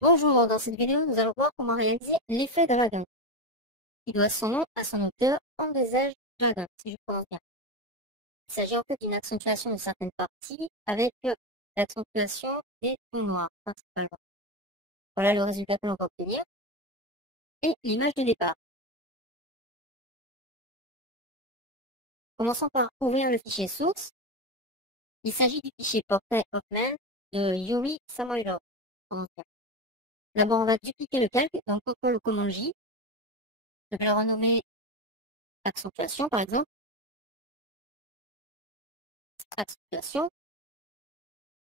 Bonjour, dans cette vidéo, nous allons voir comment réaliser l'effet dragon, qui doit son nom à son auteur, Andrzej Dragon, si je prononce bien. Il s'agit en fait d'une accentuation de certaines parties avec l'accentuation des tons noirs, principalement. Voilà le résultat que l'on va obtenir et l'image de départ. Commençons par ouvrir le fichier source. Il s'agit du fichier Portrait of Man de Yuri Samoilov. D'abord, on va dupliquer le calque, donc CTRL ou commande J. Je vais le renommer accentuation, par exemple. Accentuation.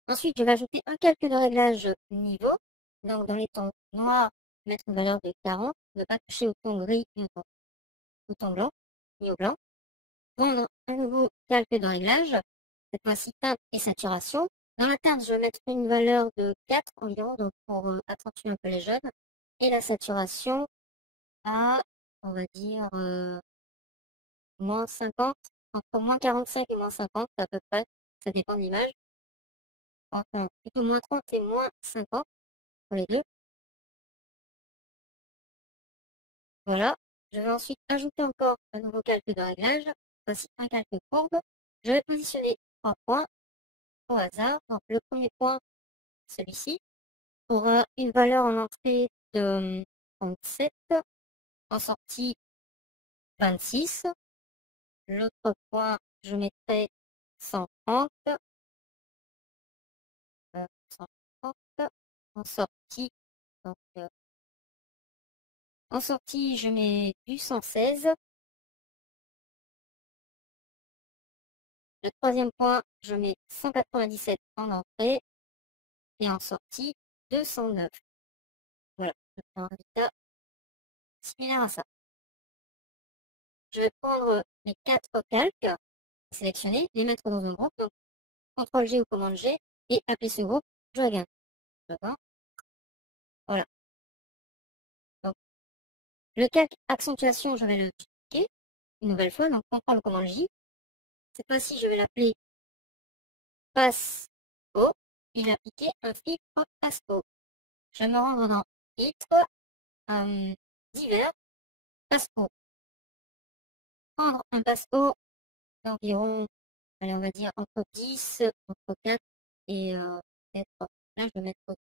Ensuite, je vais ajouter un calque de réglage niveau. Donc, dans les tons noirs, mettre une valeur de 40, ne pas toucher au ton gris ni au ton blanc, ni au blanc. Prendre un nouveau calque de réglage, cette fois-ci teinte et saturation. Dans la teinte, je vais mettre une valeur de 4 environ, donc pour accentuer un peu les jaunes. Et la saturation à, on va dire, moins 50, entre moins 45 et moins 50 à peu près, ça dépend de l'image. Enfin, plutôt moins 30 et moins 50 pour les deux. Voilà. Je vais ensuite ajouter encore un nouveau calque de réglage, ainsi un calque courbe. Je vais positionner 3 points au hasard. Donc le premier point, celui-ci, aura une valeur en entrée de 37, en sortie 26. L'autre point, je mettrai 130, 130. En sortie, donc, en sortie, je mets du 116. Le troisième point, je mets 197 en entrée et en sortie 209. Voilà, je fais un résultat similaire à ça. Je vais prendre les 4 calques, sélectionner, les mettre dans un groupe, donc CTRL G ou commande G, et appeler ce groupe Dragon. D'accord. Voilà. Donc, le calque accentuation, je vais le cliquer une nouvelle fois, donc CTRL ou commande J. Cette fois-ci, je vais l'appeler Passe O. Il a appliqué un filtre Passe O. Je vais me rendre dans Filtre, divers, Passe O. Prendre un Passe O d'environ, allez, on va dire entre 10, entre 4 et peut-être, là je vais mettre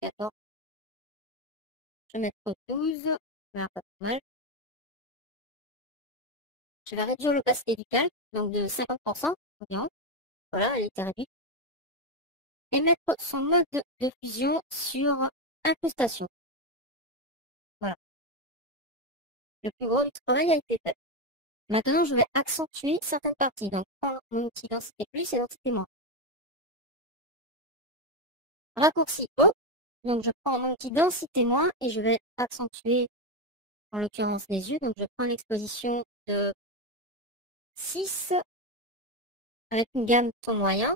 14, je vais mettre 12, voilà, pas mal. Je vais réduire l'opacité du calque, donc de 50% environ, voilà, elle était réduite, et mettre son mode de fusion sur incrustation. Voilà, le plus gros du travail a été fait. Maintenant, je vais accentuer certaines parties, donc prendre mon outil densité plus et densité moins. Raccourci O, donc je prends mon outil densité moins et je vais accentuer en l'occurrence les yeux. Donc je prends l'exposition de 6 avec une gamme ton moyen.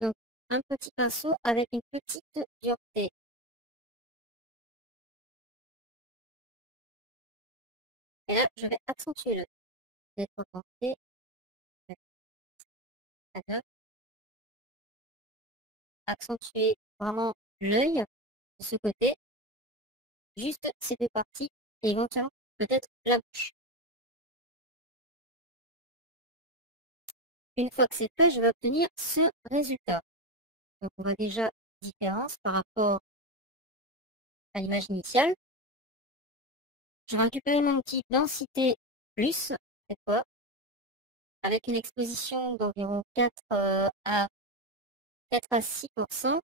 Donc un petit pinceau avec une petite dureté. Et là, je vais accentuer le d'être porté à 9. Accentuer vraiment l'œil de ce côté, juste ces deux parties, et éventuellement peut-être la bouche. Une fois que c'est fait, je vais obtenir ce résultat. Donc on voit déjà différence par rapport à l'image initiale. Je vais récupérer mon outil densité plus, cette fois, avec une exposition d'environ 4 à 6%,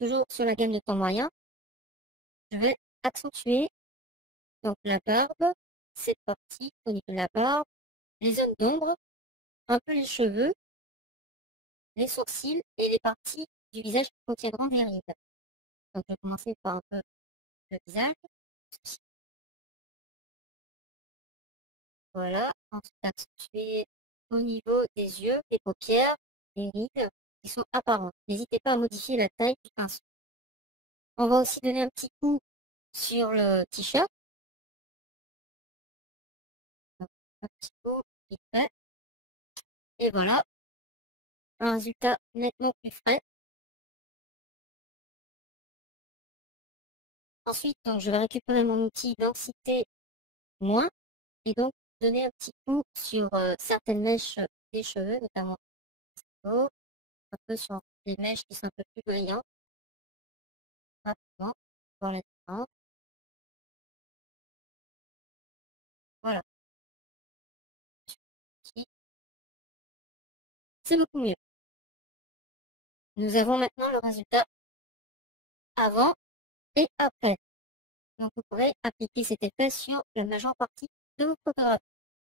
toujours sur la gamme de temps moyen. Je vais accentuer donc la barbe, cette partie au niveau de la barbe, les zones d'ombre, un peu les cheveux, les sourcils et les parties du visage qui contiendront des rides. Donc je vais commencer par un peu le visage. Voilà, ensuite accentuer au niveau des yeux, des paupières, des rides qui sont apparentes. N'hésitez pas à modifier la taille du pinceau. On va aussi donner un petit coup sur le t-shirt. Un petit coup vite fait. Et voilà, un résultat nettement plus frais. Ensuite, donc, je vais récupérer mon outil densité moins et donc donner un petit coup sur certaines mèches des cheveux, notamment un peu sur des mèches qui sont un peu plus brillantes, rapidement, voir la différence. Voilà, c'est beaucoup mieux. Nous avons maintenant le résultat avant et après. Donc vous pourrez appliquer cet effet sur la majeure partie de vos photographies.